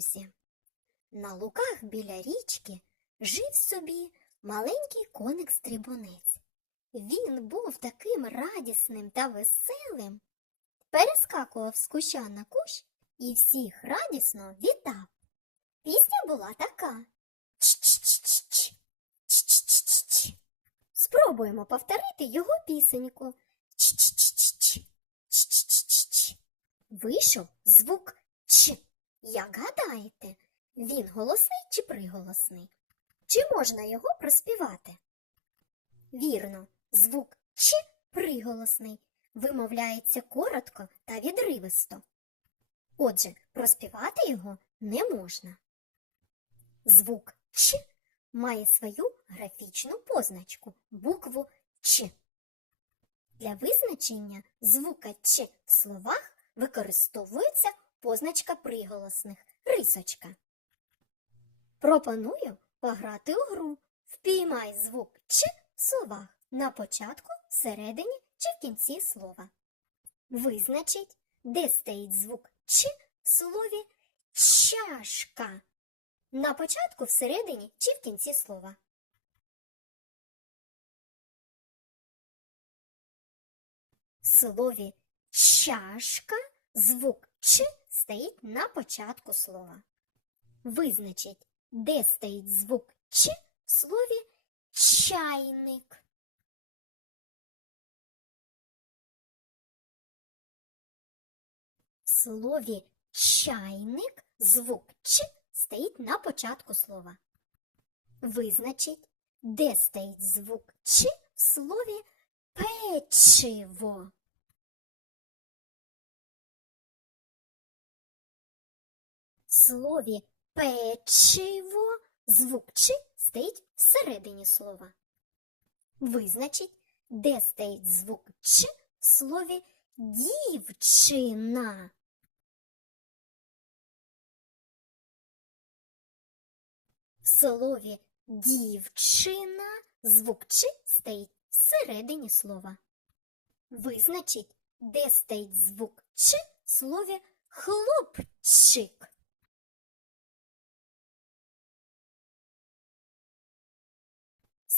лузі. На луках біля річки жив собі маленький коник стрибунець. Він був таким радісним та веселим, перескакував з куща на кущ і всіх радісно вітав. Пісня була така. Спробуємо повторити його пісеньку. Вийшов звук Ч. Як гадаєте, він голосний чи приголосний? Чи можна його проспівати? Вірно, звук Ч приголосний вимовляється коротко та відривисто. Отже, проспівати його не можна. Звук Ч має свою графічну позначку букву Ч. Для визначення звука Ч в словах використовується позначка приголосних рисочка. Пропоную пограти у гру. Впіймай звук Ч в словах на початку, всередині чи в кінці слова. Визначить, де стоїть звук Ч в слові чашка. На початку, всередині чи в кінці слова. В слові чашка звук Ч стоїть на початку слова. Визначить, де стоїть звук Ч в слові чайник. В слові чайник звук Ч стоїть на початку слова. Визначить, де стоїть звук Ч в слові печиво. Слові печиво звук Ч стоїть всередині слова. Визначить, де стоїть звук Ч в слові дівчина. В слові дівчина звук Ч стоїть всередині слова. Визначить, де стоїть звук Ч в слові хлопчик.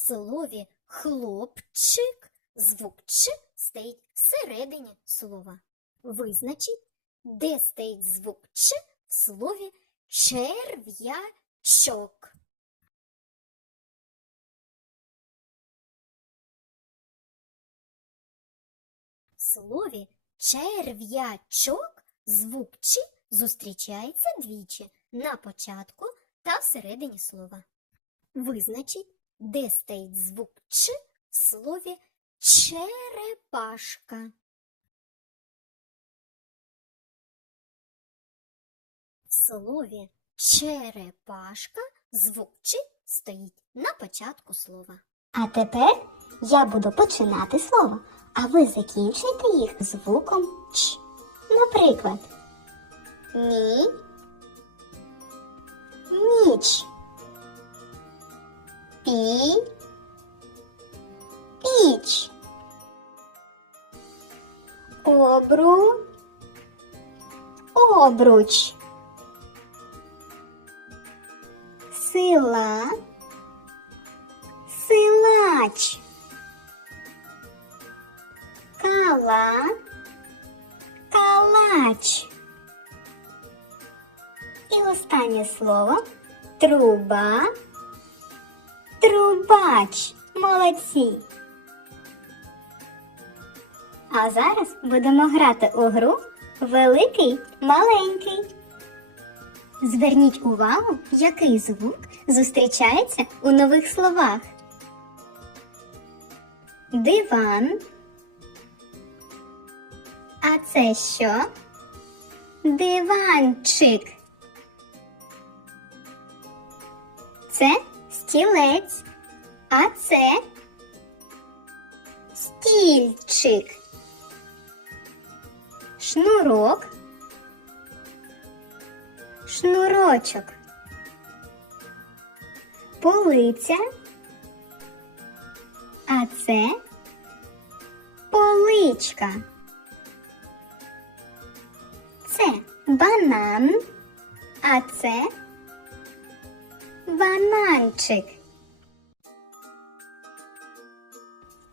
Слові хлопчик звук Ч стоїть всередині слова. Визначить, де стоїть звук Ч в слові черв'ячок. В слові черв'ячок звук Ч зустрічається двічі на початку та всередині слова. Визначить, де стоїть звук Ч в слові черепашка. В слові черепашка звук Ч стоїть на початку слова. А тепер я буду починати слово, а ви закінчуєте їх звуком Ч. Наприклад, ні, ніч, пі, піч, обру, обруч, сила, силач. Кала, калач. І останнє слово труба, Трубач. Молодці. А зараз будемо грати у гру великий маленький. Зверніть увагу, який звук зустрічається у нових словах. Диван. А це що? Диванчик. Це стілець. А це стільчик. Шнурок. Шнурочок. Полиця. А це поличка. Це банан, А це бананчик.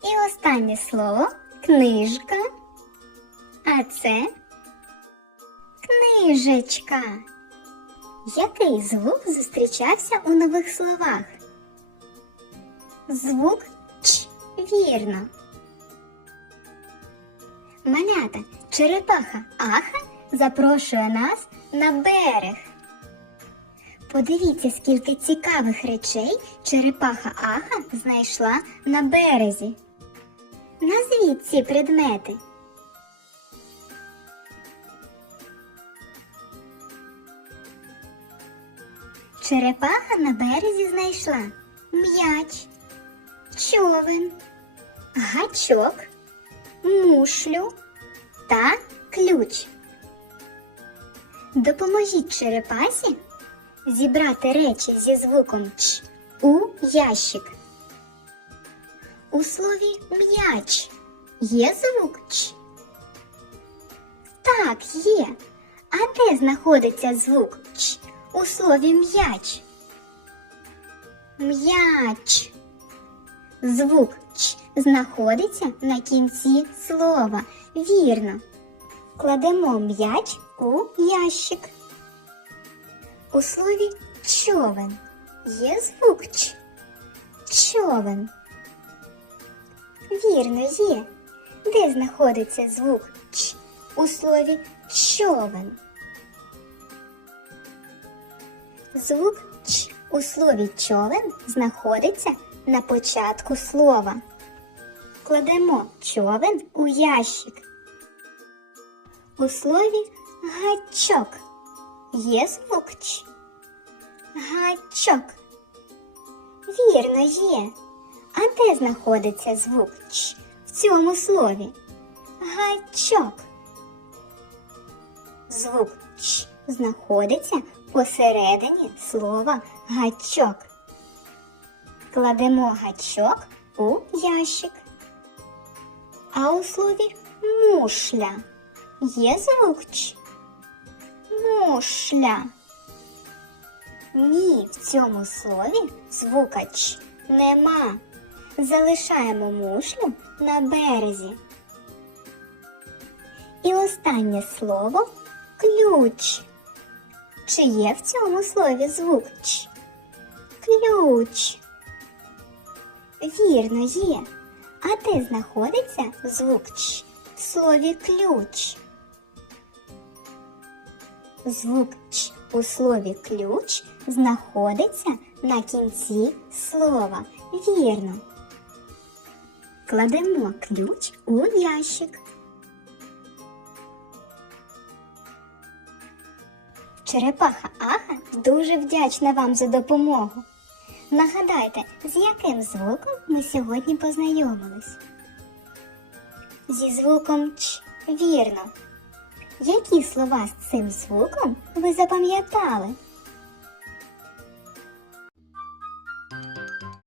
І останнє слово книжка. А це книжечка. Який звук зустрічався у нових словах? Звук Ч. Вірно. Малята, черепаха Аха запрошує нас на берег. Подивіться, скільки цікавих речей черепаха Аха знайшла на березі. Назвіть ці предмети. Черепаха на березі знайшла м'яч, човен, гачок, мушлю та ключ. Допоможіть черепасі зібрати речі зі звуком Ч у ящик. У слові м'яч є звук Ч? Так, є. А де знаходиться звук Ч у слові м'яч? М'яч. Звук Ч знаходиться на кінці слова. Вірно. Кладемо м'яч у ящик. У слові човен є звук Ч. Човен. Вірно, є. Де знаходиться звук Ч у слові човен? Звук Ч у слові човен знаходиться на початку слова. Кладемо човен у ящик. У слові гачок є звук Ч. Гачок. Вірно, є. А де знаходиться звук Ч в цьому слові? Гачок. Звук Ч знаходиться посередині слова гачок. Кладемо гачок у ящик. А у слові мушля є звук Ч. Мушля. Ні, в цьому слові звука Ч нема. Залишаємо мушлю на березі. І останнє слово ключ. Чи є в цьому слові звук Ч? Ключ. Вірно, є. А де знаходиться звук Ч в слові ключ? Звук Ч у слові ключ знаходиться на кінці слова. Вірно. Кладемо ключ у ящик. Черепаха Аха дуже вдячна вам за допомогу. Нагадайте, з яким звуком ми сьогодні познайомились? Зі звуком Ч. Вірно. Які слова з цим звуком ви запам'ятали?